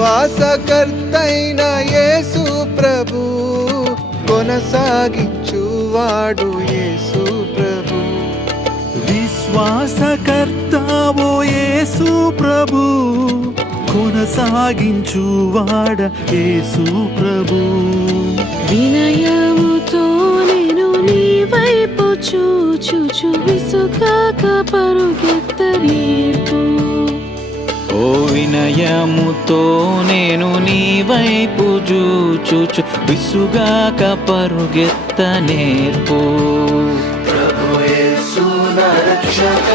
విశ్వాసకర్తైన యేసు ప్రభు కొనసాగించువాడు యేసు ప్రభు. విశ్వాసకర్తావో యేసు ప్రభు కొనసాగించువాడ యేసు ప్రభు. వినయముతో నేను నీ వైపు చూచుచు విసుగాక పరుగెత్త నేర్పు ఓ వినయముతో నేను నీ వైపు చూచుచు విసుగాక పరుగెత్త నేర్పు. ప్రభు రక్షక